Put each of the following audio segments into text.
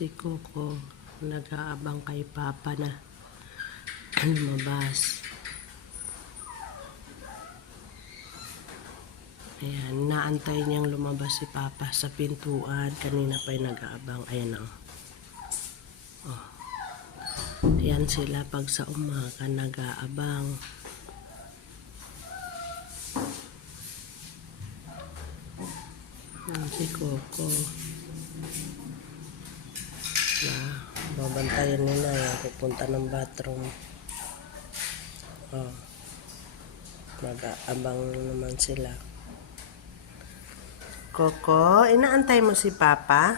Si Coco nag-aabang kay Papa na lumabas. Ayan, naantay niyang lumabas si Papa sa pintuan. Kanina pa'y nag-aabang. Ayan o. Oh. Ayan sila pag sa umaga nag-aabang. Ayan si Coco. Babantayan nila yan. Pupunta ng bathroom. Oh. Nag-aabang naman sila. Coco, inaantay mo si Papa?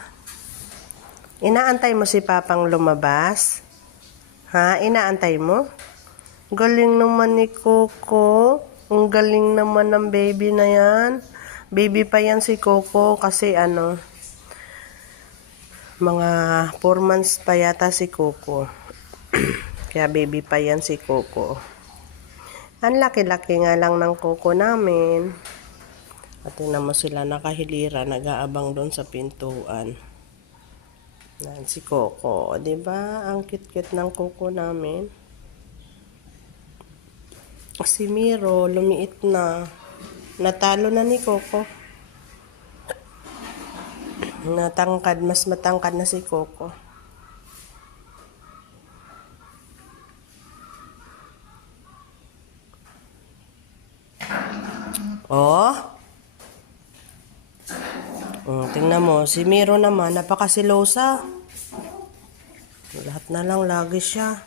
Inaantay mo si Papang lumabas? Ha? Inaantay mo? Galing naman ni Coco. Ang galing naman ng baby na yan. Baby pa yan si Coco kasi mga 4 months pa yata si Coco. Kaya baby pa yan si Coco. Ang laki-laki nga lang ng Coco namin. At tingnan mo sila nakahilira, nag-aabang doon sa pintuan. Yan si Coco, 'di ba? Ang cute-cute ng Coco namin. Si Miro, lumiit na. Natalo na ni Coco. Natangkad, mas matangkad na si Coco. Oh. Tingnan mo, si Miro naman, napakasilosa. Lahat na lang lagi siya.